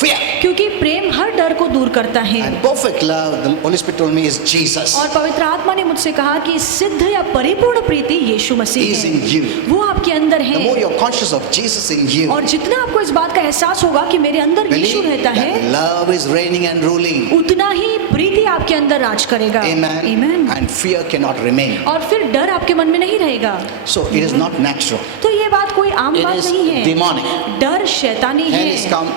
fear. क्योंकि प्रेम हर डर को दूर करता है। And perfect love, the Holy Spirit told me, is Jesus. और पवित्र आत्मा ने मुझसे कहा कि सिद्ध या परिपूर्ण प्रीति यीशु मसीह He is in you. है, वो आपके अंदर The more है। you're conscious of Jesus in you, और जितना आपको इस बात का एहसास होगा कि मेरे अंदर यीशु believe रहता that है, love is reigning and ruling. उतना ही प्रीति आपके अंदर राज करेगा। Amen. Amen. And fear cannot remain. और फिर डर आपके मन में नहीं रहेगा। So it is not natural. तो ये बात कोई आम It बात is नहीं है। demonic. डर शैतानी Hell is है, come.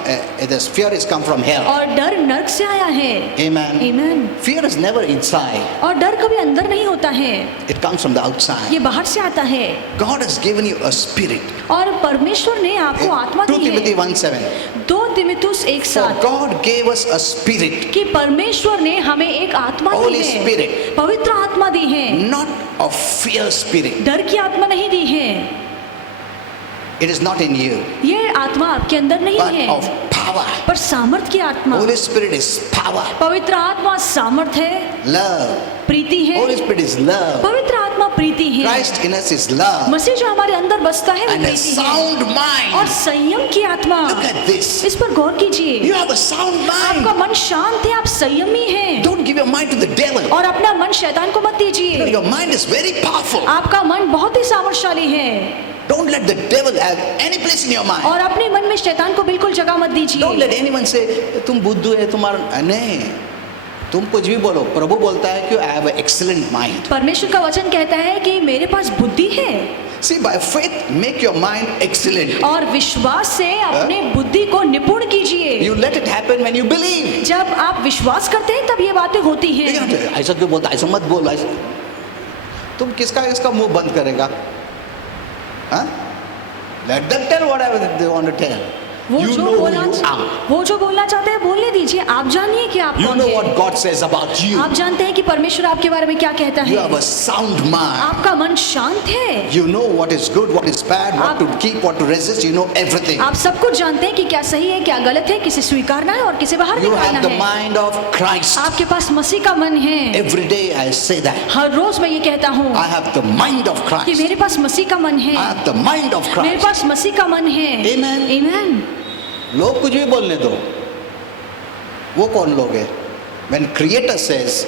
This fear is come from hell. और डर नर्क से आया है। Amen. Amen. Fear is never inside. और डर कभी अंदर नहीं होता है, It comes from the outside. ये बाहर से आता है। God has given you a spirit. और परमेश्वर ने आपको आत्मा 2 दी Timothy है। 1:7. 2 तिमुथियुस For 1:7 God gave us a spirit, कि परमेश्वर ने हमें एक आत्मा दी Holy है, Spirit. पवित्र आत्मा दी है, not of fear spirit. डर की आत्मा नहीं दी है। It is not in you, ये आत्मा आपके अंदर नहीं but है, of power. पर सामर्थ की आत्मा। Holy Spirit is power, पवित्र आत्मा सामर्थ है, love. प्रीति है। Holy Spirit is love. पवित्र आत्मा प्रीति है। Christ in us is love मसीह जो हमारे अंदर बसता है वो and a प्रीति है, sound और mind. संयम की आत्मा। Look at this. इस पर गौर कीजिए, You have a sound आपका mind. मन शांत है, आप संयमी हैं, Don't give your mind to the devil. और अपना मन शैतान को मत दीजिए। Your mind is very powerful. आपका मन बहुत ही सामर्थशाली है, Don't let the devil have any place in your mind. और अपने मन में शैतान को बिल्कुल जगह मत Don't दीजिए। let anyone say तुम बुद्धू है तुम्हारा नहीं, तुम कुछ भी बोलो, प्रभु बोलता है कि I have an excellent mind. परमेश्वर का वचन कहता है कि मेरे पास बुद्धि है, See, by faith make your mind excellent. और विश्वास से अपने बुद्धि को निपुण कीजिए। You let it happen when you believe. जब आप विश्वास करते हैं तब ये बातें होती लेकिन हैं। ऐसा क्यों बोलता, ऐसा मत बोलो, ऐसा तुम किसका मुंह बंद करेगा? हाँ? Let them tell whatever they want to tell. वो You जो know who बोलना you are. वो जो बोलना चाहते हैं बोलने दीजिए। आप जानिए कि आप You कौन know हैं। what God says about you. आप जानते हैं कि परमेश्वर आपके बारे में क्या कहता You है। have a sound mind. आपका मन शांत है, You know what is good, what is bad, what to आप- keep, what to resist. You know everything. आप सब कुछ जानते हैं कि क्या सही है क्या गलत है, किसे स्वीकारना है और किसे बाहर You निकालना have the है। mind of Christ. आपके पास मसीह का मन है। Every day I say that. हर रोज मैं ये कहता हूँ I have the mind of कि Christ. मेरे पास मसीह का मन है, I have the mind of मेरे Christ. पास मसीह का मन है। Amen. Amen. लोग कुछ भी बोलने दो, वो कौन लोग है? When Creator says,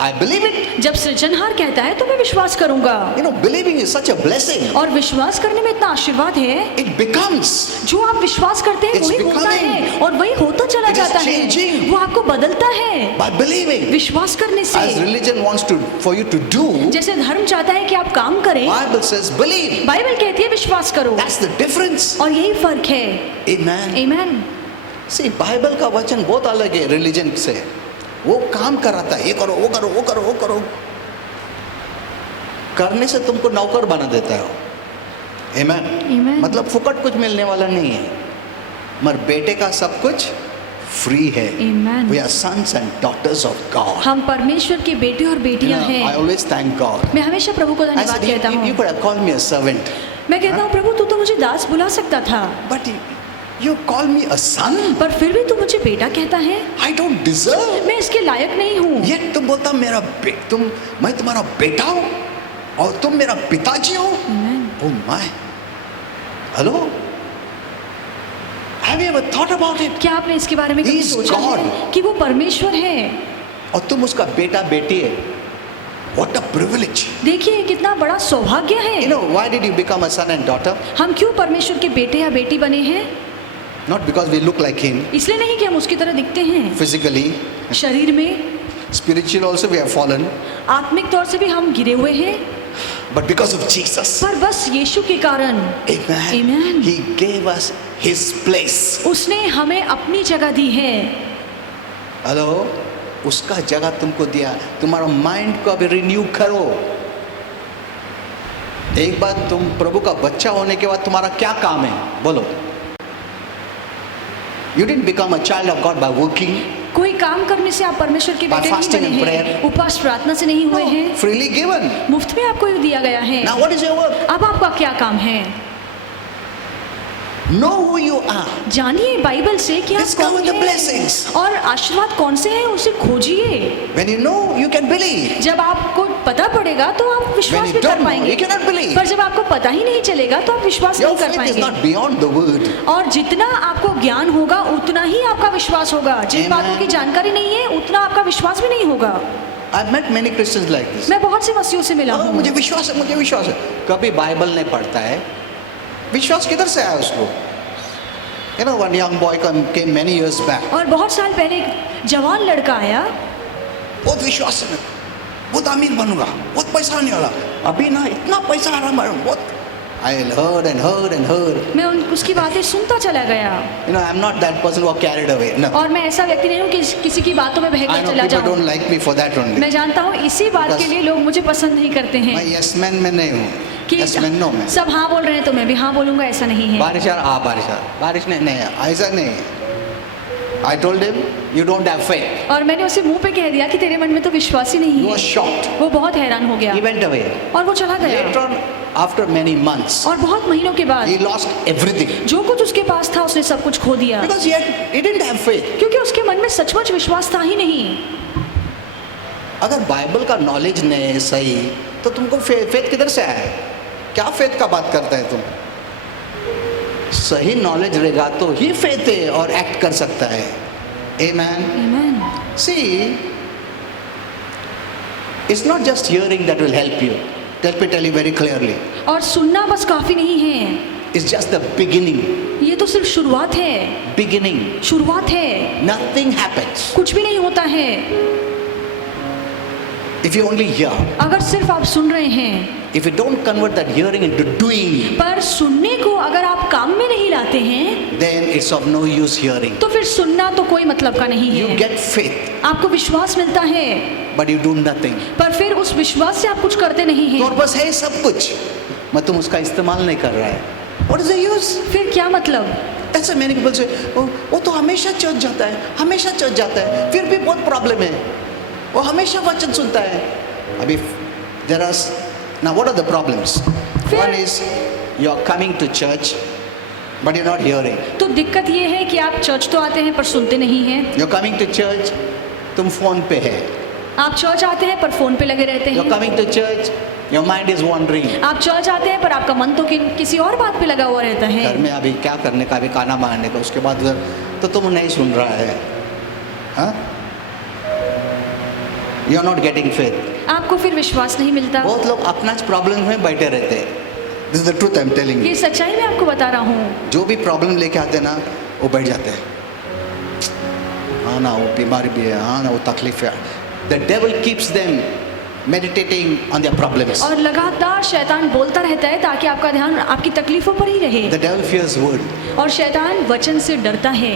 I believe it. जब सृजनहार कहता है तो मैं विश्वास करूंगा, You know, believing is such a blessing. और विश्वास करने में इतना आशीर्वाद है। It becomes. जो आप विश्वास करते हैं It's वही होता becoming. है, और वही होता चला It is जाता है। changing. वो आपको बदलता है By believing. विश्वास करने से। As religion wants to for you to do, जैसे धर्म चाहता है कि आप काम करें, Bible says believe. बाइबल कहती है विश्वास करो, That's the difference. और यही फर्क है। Amen. Amen. See, बाइबल का वचन बहुत अलग है रिलीजन से। वो काम कराता है, ये करो, वो करो, वो करो, वो करो। करने से तुमको नौकर बना देता है। Amen? Amen. मतलब फुकट कुछ मिलने वाला नहीं है, मगर बेटे का सब कुछ फ्री है। Amen. We are sons and daughters of God. हम परमेश्वर के बेटे और You बेटियां know, I हैं। always thank God. मैं हमेशा प्रभु को I धन्यवाद said, कहता you हूँ। could have called me a servant, मैं कहता हूँ प्रभु तू तो मुझे दास बुला सकता था, but you call me a son. पर फिर भी तू मुझे बेटा कहता है। I don't deserve. मैं इसके लायक नहीं हूँ। ये तुम बोलता मैं तुम्हारा बेटा हूँ और तुम मेरा पिताजी हो। Amen. Oh my. Hello? Have you ever thought about it? क्या आपने इसके बारे में He कभी is सोचा है God. कि वो परमेश्वर है? और तुम उसका बेटा बेटी है। What a privilege. देखिए कितना बड़ा सौभाग्य You है। know, why did you become a son and daughter? हम क्यों परमेश्वर के बेटे या बेटी बने हैं? Not because we look like him इसलिए नहीं कि हम उसकी तरह दिखते हैं physically. शरीर में, Spiritually also we have fallen. आत्मिक तौर से भी हम गिरे हुए हैं, But because of Jesus. पर बस यीशु के कारण Amen. Amen. He gave us his place. उसने हमें अपनी जगह दी है। हेलो, उसका जगह तुमको दिया। तुम्हारा माइंड को अभी रिन्यू करो। एक बार तुम प्रभु का बच्चा होने के बाद तुम्हारा क्या काम है बोलो? You didn't become a child of God by working. कोई काम करने से आप परमेश्वर के By बेटे नहीं fasting बने and हैं, prayer. उपवास प्रार्थना से नहीं हुए हैं, Freely given. मुफ्त में आपको ये दिया गया है। Now what is your work? अब आपका क्या काम है? Know who you are. जानिए बाइबल से कि आप Discover कौन the हैं blessings. और आशीर्वाद कौन से हैं उसे खोजिए। When you know, you can believe. जब आपको पता पड़ेगा तो आप When विश्वास you भी कर don't know, पाएंगे, you cannot believe. पर जब आपको पता ही नहीं चलेगा तो आप विश्वास Your नहीं कर faith is पाएंगे। not beyond the word. और जितना आपको ज्ञान होगा उतना ही आपका विश्वास होगा। जिन Amen. बातों की जानकारी नहीं है उतना आपका विश्वास भी नहीं होगा। I've met many Christians like this. मैं बहुत से मसीहों से मिला हूँ। मुझे विश्वास है, मुझे विश्वास है। कभी बाइबल नहीं पढ़ता है, विश्वास किधर से आया उसको? You know, one young boy came many years back. और बहुत साल पहले एक जवान लड़का आया, बहुत विश्वास है, बहुत अमीर बनूंगा, बहुत पैसा आने वाला। अभी ना इतना पैसा आ रहा है, बहुत I heard and heard and heard. मैं उसकी बातें सुनता चला गया। You know, I'm not that person who are carried away. No. और मैं ऐसा व्यक्ति नहीं हूँ कि किसी की बातों में I बहकर know चला people जाऊँ। don't like me for that only. मैं जानता हूँ इसी बात के लिए लोग मुझे पसंद नहीं करते मैं हैं yes man में नहीं हूँ। कि Yes man no मैं। सब हाँ बोल रहे हैं तो मैं भी हाँ बोलूंगा, ऐसा नहीं है। बारिश आ रहा, बारिश नहीं ऐसा नहीं। I told him, you don't have faith. और मैंने उसे मुंह पे कह दिया कि तेरे मन में तो विश्वास ही नहीं He है। was shocked. वो बहुत हैरान हो गया He went away. और वो चला Later गया। on, after many months, और बहुत महीनों के बाद he lost everything जो कुछ उसके पास था उसने सब कुछ खो दिया, because he didn't have faith. क्योंकि उसके मन में सचमुच विश्वास था ही नहीं। अगर बाइबल का नॉलेज नहीं है सही, तो तुमको फेथ किधर से आया? क्या फेथ का बात करता है तुम? सही नॉलेज रहेगा तो ही फेथ है और एक्ट कर सकता है। Amen. Amen. See, it's not just hearing that will help you. Let me tell you very clearly. और सुनना बस काफी नहीं है, It's just the beginning. ये तो सिर्फ शुरुआत है। Beginning. शुरुआत है, Nothing happens कुछ भी नहीं होता है। if you only hear. अगर सिर्फ आप सुन रहे हैं, If you don't convert that hearing into doing, पर सुनने को अगर आप काम में नहीं लाते हैं, then it's of no use hearing. तो फिर सुनना तो कोई मतलब का नहीं You है। get faith, आपको विश्वास मिलता है, but you do nothing. पर फिर उस विश्वास से आप कुछ करते नहीं तो हैं। बस है सब कुछ, मैं तुम उसका इस्तेमाल नहीं कर रहा है। What is the use? फिर क्या मतलब? That's why many people say, oh, वो तो हमेशा चर्च जाता है, हमेशा चर्च जाता है, फिर भी बहुत प्रॉब्लम है। वो हमेशा वचन सुनता है। अभी there are now what are the problems? One is you are coming to church, but you're not hearing. तो दिक्कत ये है कि आप चर्च तो आते हैं पर सुनते नहीं हैं। You're coming to church, तुम फोन पे है। आप चर्च आते हैं पर फोन पे लगे रहते You're हैं। coming to church, your mind is wandering. आप चर्च आते हैं पर आपका मन तो किसी और बात पे लगा हुआ रहता है। घर में अभी क्या करने का, अभी खाना मारने का, उसके बाद उधर तो तुम नहीं सुन रहा है। हाँ? You're not getting faith. आपको फिर विश्वास नहीं मिलता। बहुत लोग अपना प्रॉब्लम में बैठे रहते हैं। This is the truth I'm telling ये you. सच्चाई मैं आपको बता रहा हूँ। जो भी प्रॉब्लम लेके आते हैं ना, वो बैठ जाते हैं। हाँ ना, वो बीमारी भी है, हाँ ना, वो तकलीफ है। The devil keeps them meditating on their problems. और लगातार शैतान बोलता रहता है ताकि आपका ध्यान आपकी तकलीफों पर ही रहे। The devil fears word. और शैतान वचन से डरता है,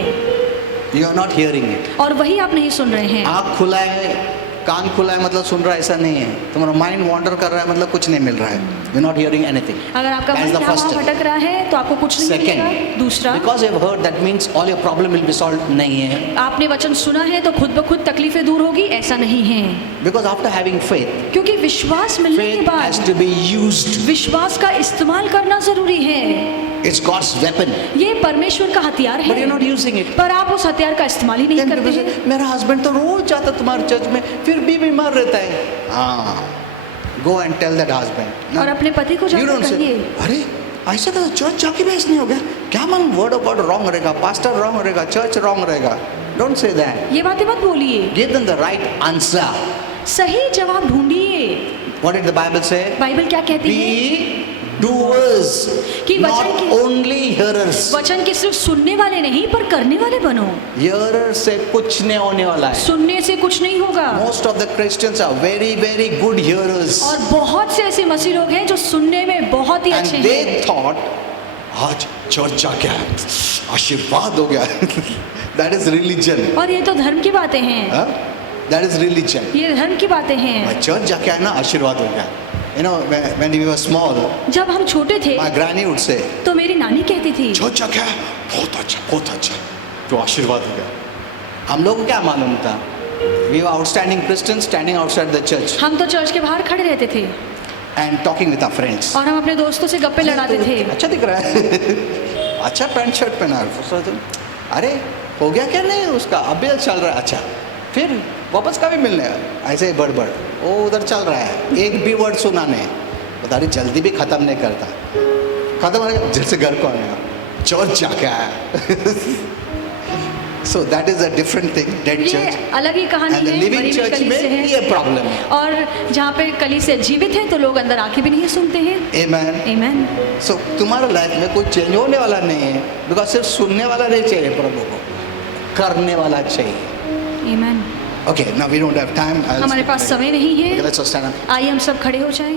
You are not hearing it. और वही आप नहीं सुन रहे हैं। आँख खुला है, कान खुला है मतलब सुन रहा है ऐसा नहीं है, तुम्हारा माइंड वॉन्डर कर रहा है मतलब कुछ नहीं मिल रहा है, यू नॉट हियरिंग एनीथिंग. अगर आपका मन यहाँ वहाँ भटक रहा है तो आपको कुछ नहीं मिलेगा. दूसरा, because you have heard that means all your problem will be solve. नहीं है. आपने वचन सुना है तो खुद ब खुद तकलीफें दूर होगी, ऐसा नहीं है. बिकॉज आफ्टर हैविंग फेथ, क्योंकि विश्वास मिलने के faith has बाद to be used. विश्वास का इस्तेमाल करना जरूरी है. It's God's weapon, ये परमेश्वर का हथियार but you're है, not using it. पर आप उस हथियार का इस्तेमाल ही नहीं Then करते people हैं. say, मेरा हस्बैंड तो रोज जाता तुम्हारे चर्च में फिर भी बीमार रहता है. हाँ, go and tell that husband. और अपने पति को You जाकर don't say, कहिए, अरे ऐसा तो चर्च जाके भी ऐसा नहीं हो गया, क्या मालूम वर्ड ऑफ गॉड रॉन्ग रहेगा, पास्टर रॉन्ग रहेगा, चर्च रॉन्ग रहेगा. Don't say that. ये बातें मत बोलिए. Give them the right answer. सही जवाब ढूंढिए. What did the Bible say? Bible क्या कहती है? Be doers, कि not वचन की- only hearers. वचन के सिर्फ सुनने वाले नहीं पर करने वाले बनो. Hearer से कुछ नहीं होने वाला है. सुनने से कुछ नहीं होगा. Most of the Christians are very, very good hearers. और बहुत से ऐसे मसीह लोग हैं जो सुनने में बहुत ही And अच्छे they हैं. thought, आज चर्च जा गया, आशीर्वाद हो गया. That is religion. और ये तो धर्म की बातें हैं. Huh? That is religion. ये धर्म की बातें हैं. चर्च जाके आया ना आशीर्वाद हो गया. You know, when we were small, जब हम छोटे थे my granny would say, तो मेरी नानी कहती थी, चर्च जाके आया, बहुत अच्छा, तो आशीर्वाद हो गया. हम लोग को क्या मालूम था? We were outstanding Christians standing outside the church हम तो चर्च के बाहर खड़े रहते थे and talking with our friends. और हम अपने दोस्तों से गप्पे लड़ाते थे. अच्छा दिख रहा है. अच्छा पैंट शर्ट पहना है. अरे हो गया क्या नहीं उसका, अभी तक चल रहा है. अच्छा फिर वापस कभी मिलने ऐसे बड़ वो उधर चल रहा है, एक भी वर्ड सुना नहीं. बता रही जल्दी भी ख़त्म नहीं करता, ख़त्म हो गया जैसे घर को आएगा, चर्च जाके आया. So that is a different thing. Dead ये church अलग ही कहानी and the है. living मरी हुई church कलीसिया में है. ये प्रॉब्लम है. और जहाँ पे कलीसिया जीवित है तो लोग अंदर आके भी नहीं सुनते हैं. Amen. आमीन. So तुम्हारा लाइफ में कोई चेंज होने वाला नहीं है, बिकॉज सिर्फ सुनने वाला नहीं चाहिए प्रभु को, करने वाला चाहिए. आमीन. Okay, now we don't have time. हमारे पास समय नहीं है. Okay, let's all stand up. आइए हम सब खड़े हो जाएं.